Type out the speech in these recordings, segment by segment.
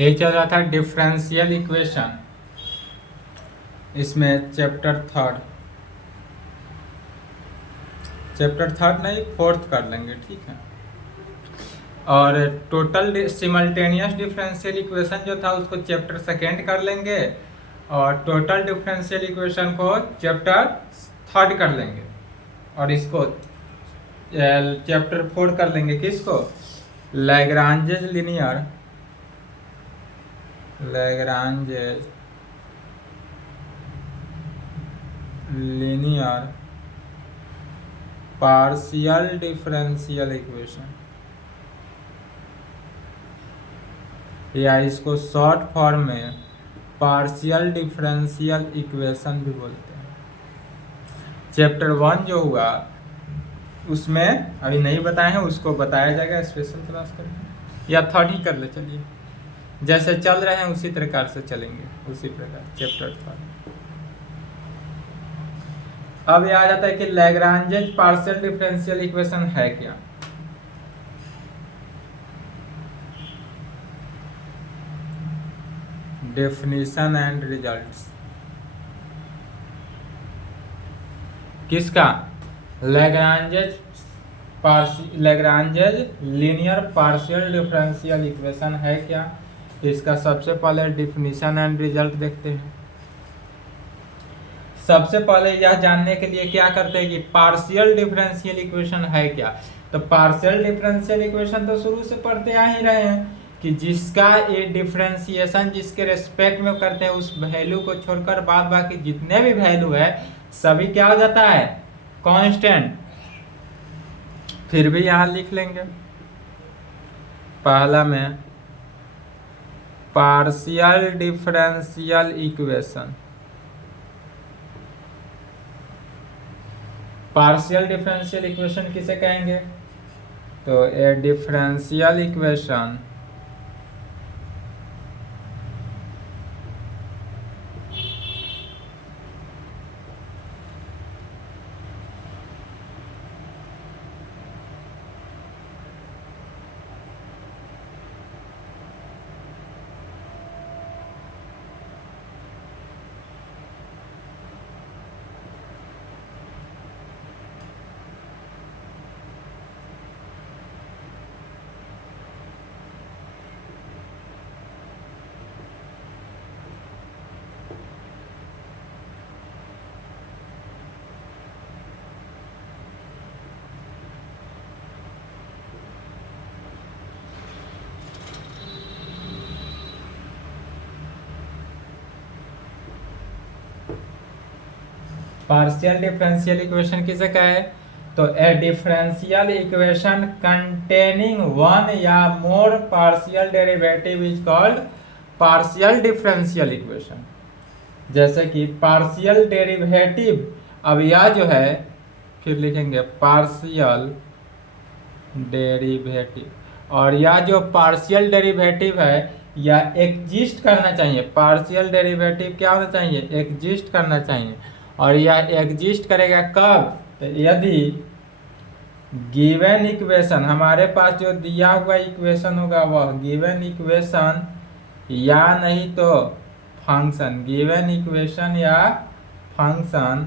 ये चल रहा था डिफरेंशियल इक्वेशन, इसमें चैप्टर थर्ड नहीं फोर्थ कर लेंगे, ठीक है। और टोटल सिमल्टेनियस डिफरेंशियल इक्वेशन जो था उसको चैप्टर सेकेंड कर लेंगे, और टोटल डिफरेंशियल इक्वेशन को चैप्टर थर्ड कर लेंगे, और इसको चैप्टर फोर कर लेंगे। किसको? लैग्रांजेज लीनियर पार्शियल डिफरेंशियल इक्वेशन, या इसको शॉर्ट फॉर्म में पार्शियल डिफरेंशियल इक्वेशन भी बोलते हैं। चैप्टर 1 जो हुआ उसमें अभी नहीं बताए हैं, उसको बताया जाएगा स्पेशल क्लास करके, या थर्ड ही कर ले। चलिए जैसे चल रहे हैं उसी प्रकार से चलेंगे, उसी प्रकार चैप्टर थर्ड। अब ये आ जाता है कि लैग्रांजेज पार्शियल डिफरेंशियल इक्वेशन है क्या। डेफिनेशन एंड रिजल्ट्स किसका? लैग्रांजेज लीनियर पार्शियल डिफरेंशियल इक्वेशन है क्या। इसका सबसे पहले डेफिनेशन एंड रिजल्ट देखते हैं। सबसे पहले यह जानने के लिए क्या करते हैं कि पार्शियल डिफरेंशियल इक्वेशन है क्या। तो पार्शियल डिफरेंशियल इक्वेशन तो शुरू से पढ़ते आ ही रहे हैं कि जिसका ये डिफरेंशिएशन जिसके रेस्पेक्ट में करते हैं उस वैल्यू को छोड़कर बाद बाकी जितने भी वैल्यू है सभी क्या हो जाता है? कांस्टेंट। फिर भी यहां लिख लेंगे पहला में partial differential equation. Partial differential equation किसे कहेंगे? तो a differential equation partial differential equation किसे कहे? तो a differential equation containing one या more partial derivative is called partial differential equation. जैसे कि पार्शियल डेरिवेटिव, अब यह जो है फिर लिखेंगे पार्शियल डेरिवेटिव, और यह जो पार्शियल डेरिवेटिव है यह एग्जिस्ट करना चाहिए। पार्शियल डेरिवेटिव क्या होना चाहिए? एग्जिस्ट करना चाहिए। और यह एग्जिस्ट करेगा कब? तो यदि गिवन इक्वेशन हमारे पास जो दिया हुआ इक्वेशन होगा वह गिवन इक्वेशन या नहीं तो फंक्शन, गिवन इक्वेशन या फंक्शन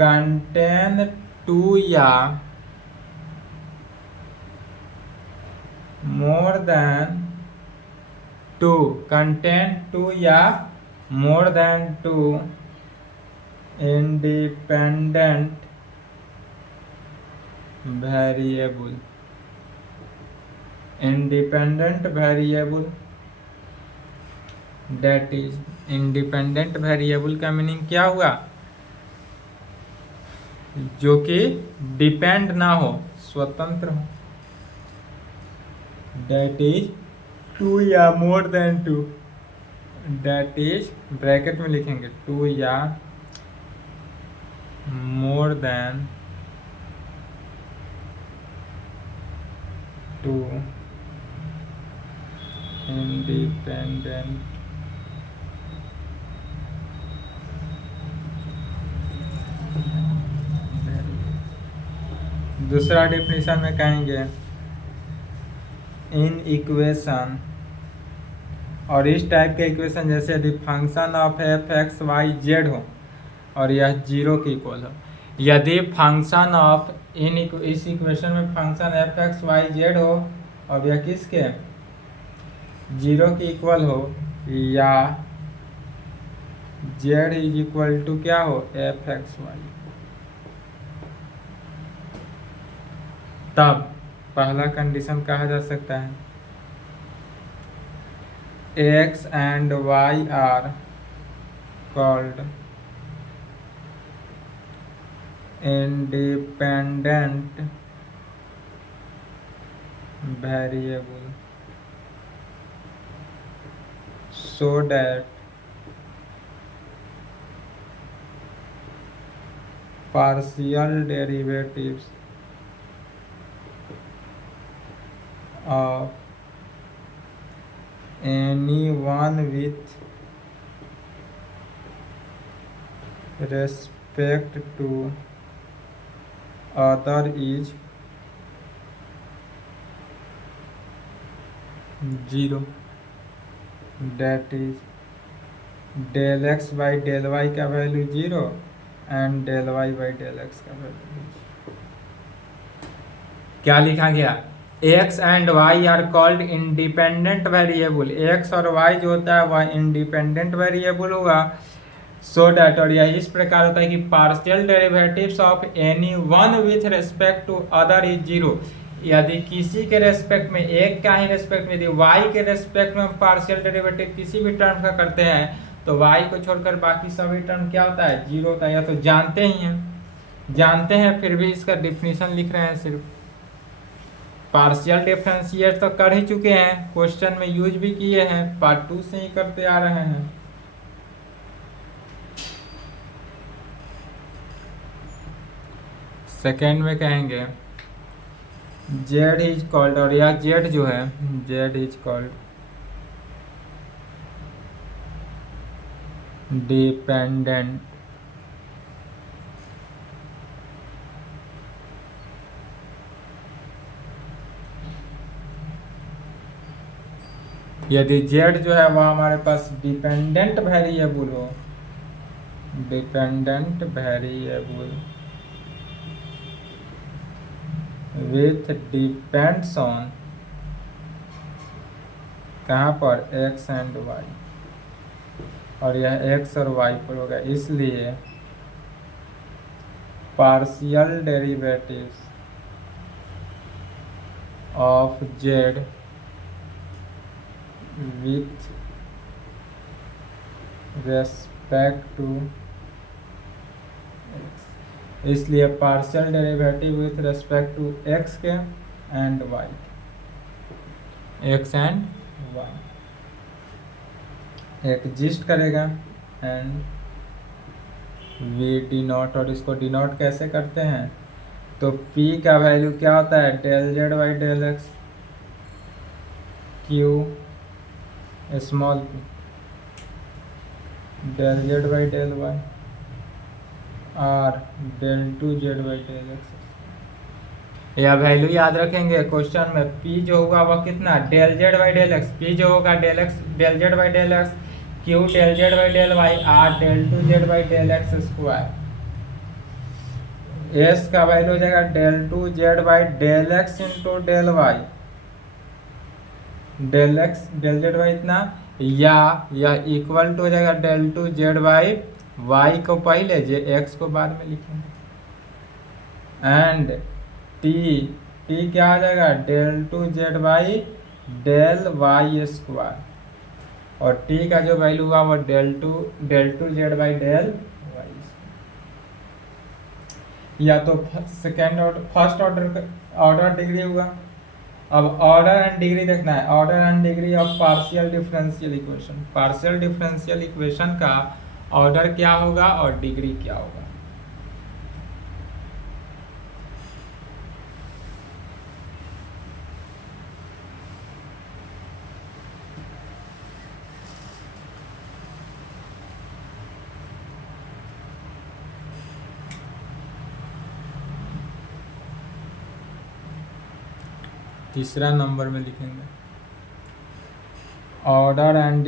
कंटेन टू या more than two, contain two या more than two independent variable that is independent variable का मीनिंग क्या हुआ? जो कि डिपेंड ना हो, स्वतंत्र हो। that is टू या more than two, that is bracket में लिखेंगे टू या मोर देन टू इंडिपेंडेंट दूसरा डेफिनेशन में कहेंगे इन इक्वेशन, और इस टाइप के इक्वेशन जैसे यदि function of f x y z हो और यह जीरो के इक्वल हो, यदि फंक्शन ऑफ इस इक्वेशन में function f x y z हो और यह किसके जीरो के इक्वल हो, या जेड इज इक्वल टू क्या हो एफ एक्स वाई, तब पहला कंडीशन कहा जा सकता है x and y are called independent variable so that partial derivatives of any one with respect to other is zero, that is del x by del y का value zero and del y by del x का value, क्या लिखा गया x and y are called independent variable, x और y जो होता है वह इंडिपेंडेंट वेरिएबल होगा, सो डैट, और यह इस प्रकार होता है कि partial derivatives of any one with respect to other is zero, यदि किसी के रेस्पेक्ट में, एक का ही रेस्पेक्ट में, यदि y के रेस्पेक्ट में हम पार्शियल डेरिवेटिव किसी भी टर्म का करते हैं तो y को छोड़कर बाकी सभी टर्म क्या होता है जीरो होता है, या तो जानते ही हैं, जानते हैं फिर भी इसका डिफिनीशन लिख रहे हैं, सिर्फ पार्शियल डिफरेंशिएट तो कर ही चुके हैं, क्वेश्चन में यूज भी किए हैं, पार्ट 2 से ही करते आ रहे हैं। सेकेंड में कहेंगे जेड इज कॉल्ड, और यह जेड जो है जेड इज कॉल्ड डिपेंडेंट यदि जेड जो है वह हमारे पास डिपेंडेंट वेरिएबल हो, dependent variable with depends on, कहाँ पर x एंड y, और यह x और y पर होगा, इसलिए partial derivatives of z with respect to x, इसलिए partial derivative with respect to x के and y, x and y exist करेगा, एंड वी डिनोट, और इसको डिनोट कैसे करते हैं, तो p का वैल्यू क्या होता है del z by del x, q small p del z by del y, r del two z by del x. यह वैल्यू याद रखेंगे, क्वेश्चन में p जो होगा वह कितना del z by del x, p जो होगा del x del z by del x, q del z by del y, r del two z by del x square, s का वैल्यू हो जाएगा del two z by del x into del y, del x del z y इतना, या यह equal to हो जाएगा del two z by y को पहले जे एक्स को बाद में लिखेंगे, एंड टी क्या आ जाएगा del two z by del y square, और टी का जो वैल्यू हुआ वो del two z by del y, या तो second order first order degree हुआ। अब ऑर्डर एंड डिग्री देखना है, order and degree of partial differential equation, partial differential equation का ऑर्डर क्या होगा और डिग्री क्या होगा। तीसरा नंबर में लिखेंगे order and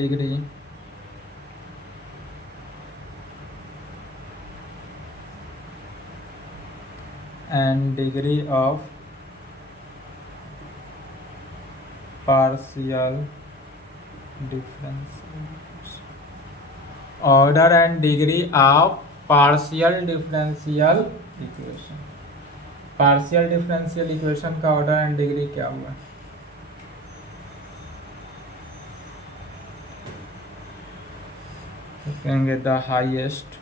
degree of partial differential order and degree of partial differential equation. Partial differential equation का ऑर्डर एंड डिग्री क्या हुआ? कहेंगे द हाईएस्ट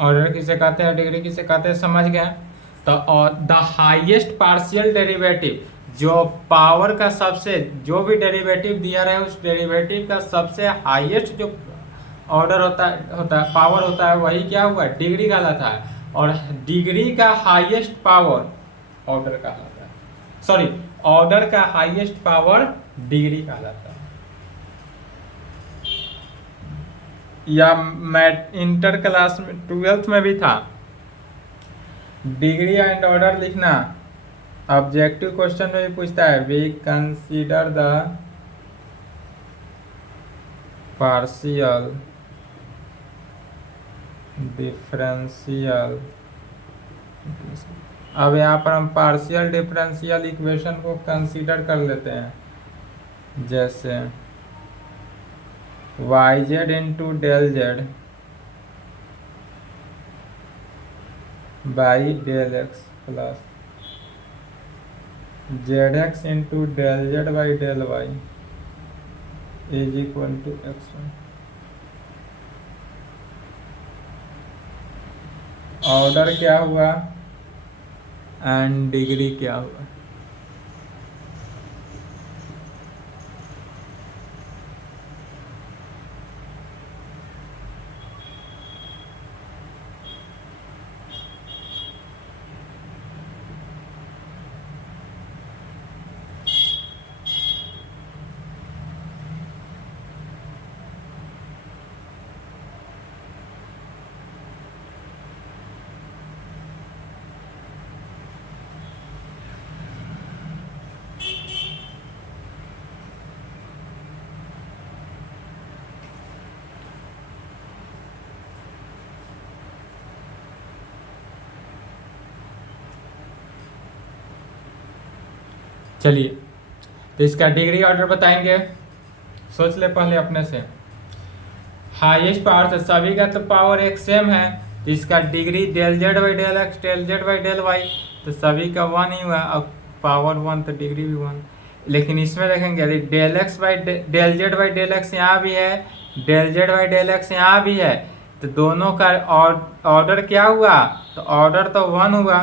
ऑर्डर किसे कहते हैं, डिग्री किसे कहते हैं, समझ गए। तो द हाईएस्ट पार्शियल डेरिवेटिव, जो पावर का सबसे, जो भी डेरिवेटिव दिया रहे उस डेरिवेटिव का सबसे हाईएस्ट जो ऑर्डर होता है पावर होता है, वही क्या हुआ, डिग्री कहलाता है। और डिग्री का हाईएस्ट पावर ऑर्डर कहलाता है, सॉरी ऑर्डर का हाईएस्ट पावर डिग्री कहलाता है। या मैं इंटर क्लास में 12th में भी था, डिग्री एंड ऑर्डर लिखना ऑब्जेक्टिव क्वेश्चन में भी पूछता है। We consider the partial differential, अब यहाँ पर हम पार्शियल डिफरेंशियल इक्वेशन को कंसीडर कर लेते हैं। जैसे y z into del z by del x plus z x into del z by del y is equal to x y. Order क्या हुआ एंड डिग्री क्या हुआ? चलिए, तो इसका डिग्री ऑर्डर बताएंगे, सोच ले पहले अपने से। हाईएस्ट पावर तो सभी का तो पावर एक सेम है, तो इसका degree del z by del x del z by del y, तो सभी का 1 ही हुआ। अब पावर 1 तो डिग्री भी 1। लेकिन इसमें देखेंगे del x by del z by del x यहाँ भी है, del z by del x यहाँ भी है, तो दोनों का ऑर्डर क्या हुआ, तो ऑर्डर तो 1 हुआ,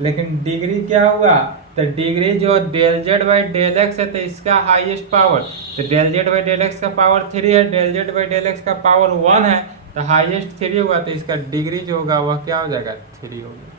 लेकिन डिग्री क्या हुआ, तो डिग्री जो del z by del x है तो इसका हाईएस्ट पावर, तो del z by del x का पावर 3 है, del z by del x का पावर 1 है, तो हाईएस्ट 3 हुआ, तो इसका डिग्री जो होगा वह क्या हो जाएगा, 3 होगा।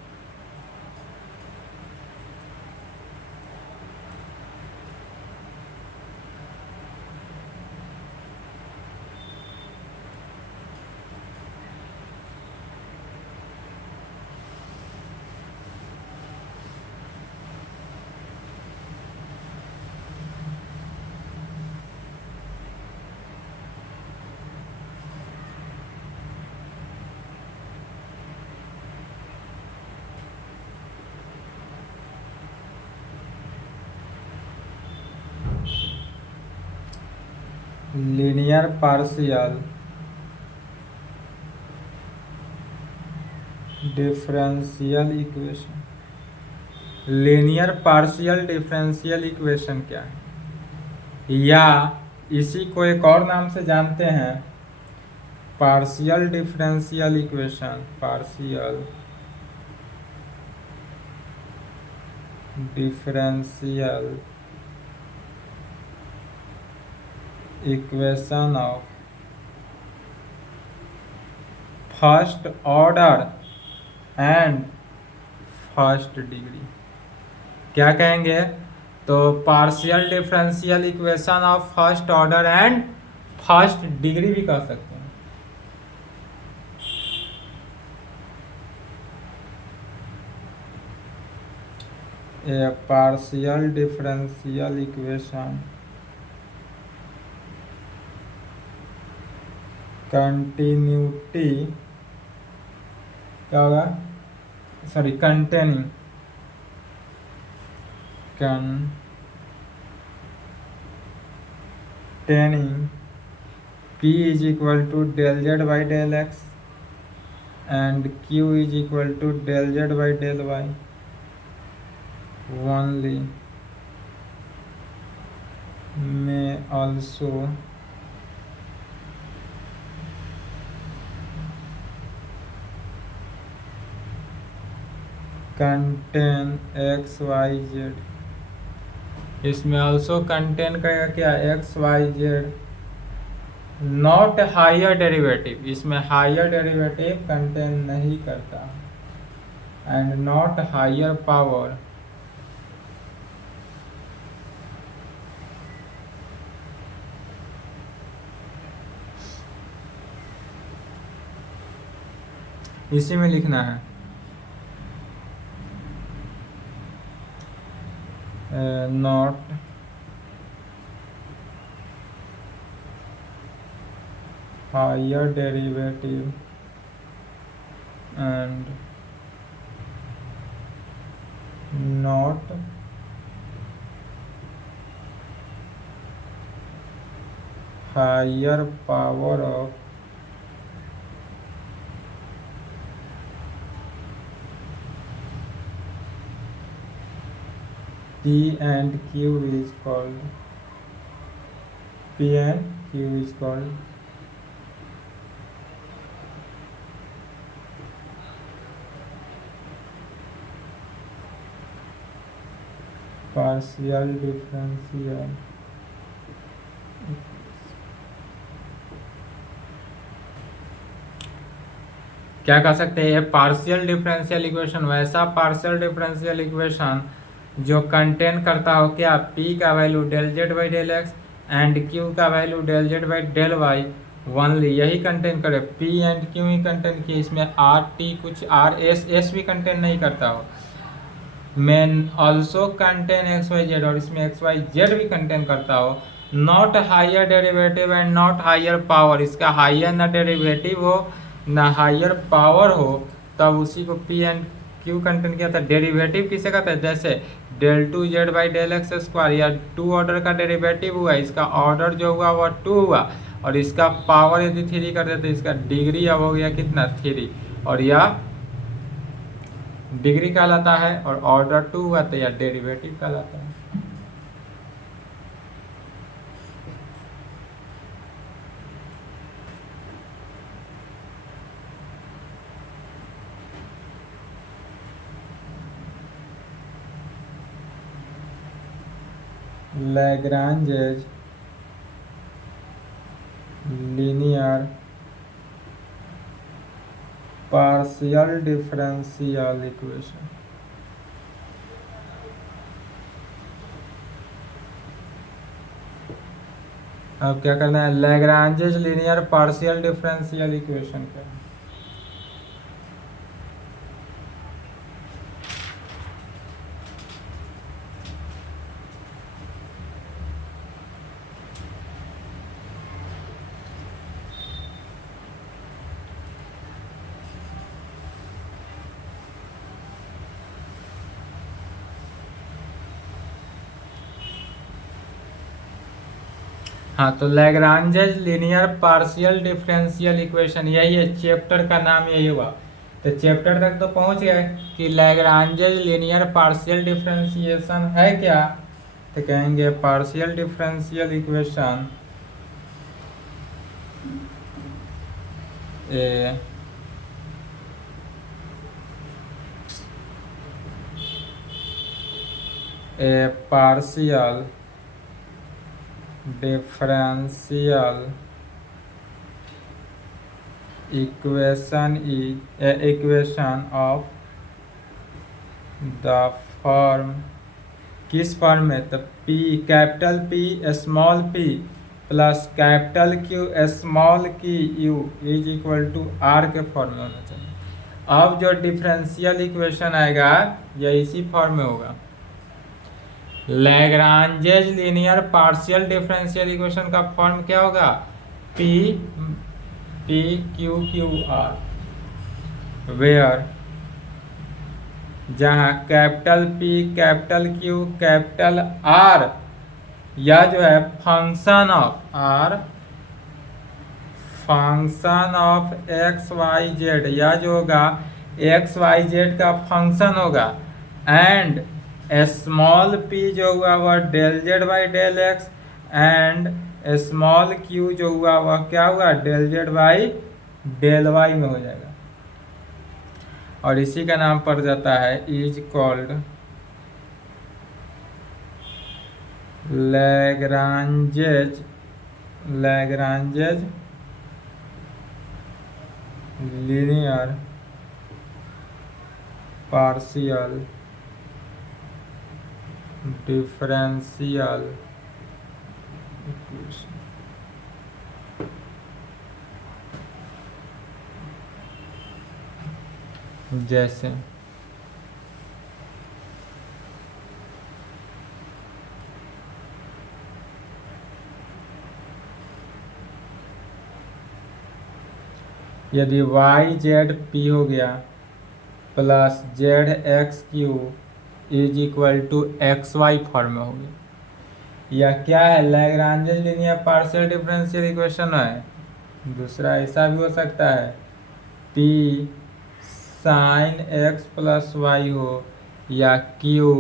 Linear partial differential equation, linear partial differential equation क्या है, या इसी को एक और नाम से जानते हैं partial differential equation, partial differential equation of first order and first degree. क्या कहेंगे, तो partial differential equation of first order and first degree भी कह सकते हैं। ए पार्शियल डिफरेंशियल इक्वेशन कंटिन्यूटी क्या होगा, sorry containing P is equal to del z by del x and Q is equal to del z by del y only may also contain x y z। इसमें also contain करेगा क्या, x y z, not higher derivative, इसमें higher derivative contain नहीं करता, and not higher power, इसी में लिखना है not higher derivative and not higher power of P and Q is called P and Q is called partial differential क्या कह सकते हैं, पार्शियल डिफरेंशियल इक्वेशन वैसा पार्शियल डिफरेंशियल इक्वेशन जो कंटेन करता हो क्या, P का value del z by del x and Q का value del z by del y only, यही कंटेन करे, P एंड Q ही कंटेन किए, इसमें R T कुछ R S भी कंटेन नहीं करता हो, main also contain x y z, और इसमें एक्स वाई जेड भी कंटेन करता हो, not higher derivative and not higher power, इसका हायर ना डेरिवेटिव हो ना हायर पावर हो, तब उसी को P एंड Q कंटेन किया था। डेरिवेटिव किसे कहते हैं, जैसे del two z by del x square, या 2 ऑर्डर का डेरिवेटिव हुआ, इसका ऑर्डर जो हुआ वह 2 हुआ, और इसका पावर यदि 3 कर देते इसका डिग्री अब हो गया कितना 3, और यह डिग्री कहलाता है, और ऑर्डर 2 हुआ तो यह डेरिवेटिव कहलाता है। Lagrange's linear partial differential equation. अब क्या करना है, Lagrange's linear partial differential equation का। हाँ, तो लैग्रांजेज लीनियर पार्शियल डिफरेंशियल इक्वेशन, यही है चैप्टर का नाम, यही हुआ। तो चैप्टर तक तो पहुंच गए कि लैग्रांजेज लीनियर पार्शियल डिफरेंशिएशन है क्या। तो कहेंगे partial differential equation a partial differential equation is a equation of the form, किस फॉर्म में, तो P capital P small p plus capital Q small q is equal to R के form में होना चाहिए। अब जो डिफरेंशियल इक्वेशन आएगा यह इसी फॉर्म में होगा। Lagrange's linear partial differential equation का फॉर्म क्या होगा, P Q Q R, where जहां capital P capital Q capital R या जो है function of R function of x y z, या जो होगा एक्स वाई जेड का फंक्शन होगा, एंड स्मॉल p जो हुआ वह del z by del x, and small q जो हुआ वह क्या हुआ del z by del y में हो जाएगा। और इसी का नाम पड़ जाता है is called Lagrange's linear partial differential equation. जैसे यदि वाई जेड पी हो गया plus z x q is equal to x y form में होगी, या क्या है Lagrange's linear partial differential equation है। दूसरा ऐसा भी हो सकता है p sine x plus y हो, या q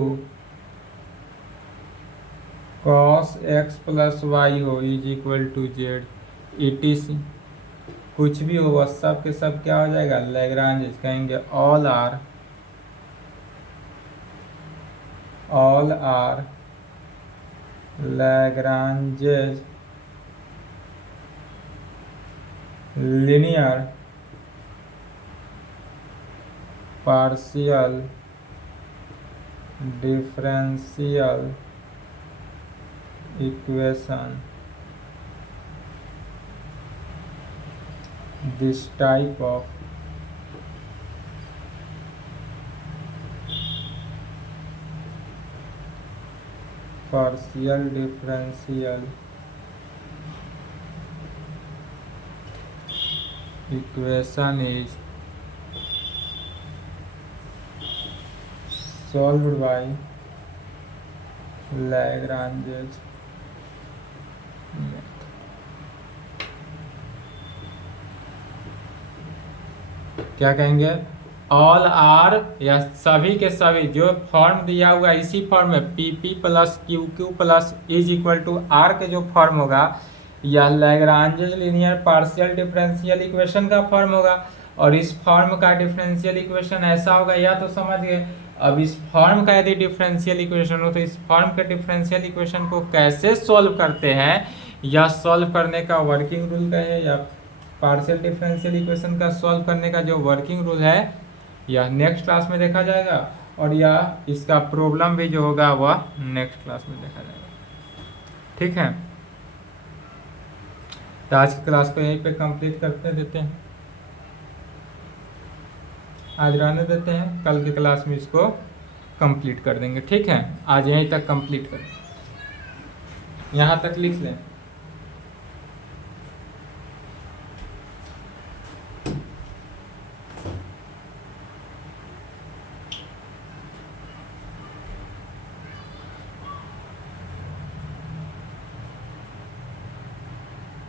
cos x plus y हो is equal to z, ETC कुछ भी हो वह सब के सब क्या हो जाएगा लैग्रांजेज। कहेंगे all are Lagrange's linear partial differential equation. This type of partial differential equation is solved by Lagrange's method। क्या कहेंगे ऑल आर, या सभी के सभी जो फॉर्म दिया हुआ इसी फॉर्म में p p plus q q plus is equal to r के जो फॉर्म होगा यह Lagrange's linear partial differential equation का फॉर्म होगा। और इस फॉर्म का डिफरेंशियल इक्वेशन ऐसा होगा, या तो समझ गए अब इस फॉर्म का यदि डिफरेंशियल इक्वेशन हो तो इस फॉर्म के डिफरेंशियल इक्वेशन को कैसे सॉल्व करते हैं, या सॉल्व करने का वर्किंग रूल का है, या पार्शियल डिफरेंशियल इक्वेशन का सॉल्व करने का जो वर्किंग रूल है, यह नेक्स्ट क्लास में देखा जाएगा। और यह इसका प्रॉब्लम भी जो होगा वह नेक्स्ट क्लास में देखा जाएगा। ठीक है, तो आज की क्लास को यहीं पे कंप्लीट करते देते हैं, आज रहने देते हैं, कल की क्लास में इसको कंप्लीट कर देंगे। ठीक है, आज यहीं तक कंप्लीट करें, यहाँ तक लिख लें।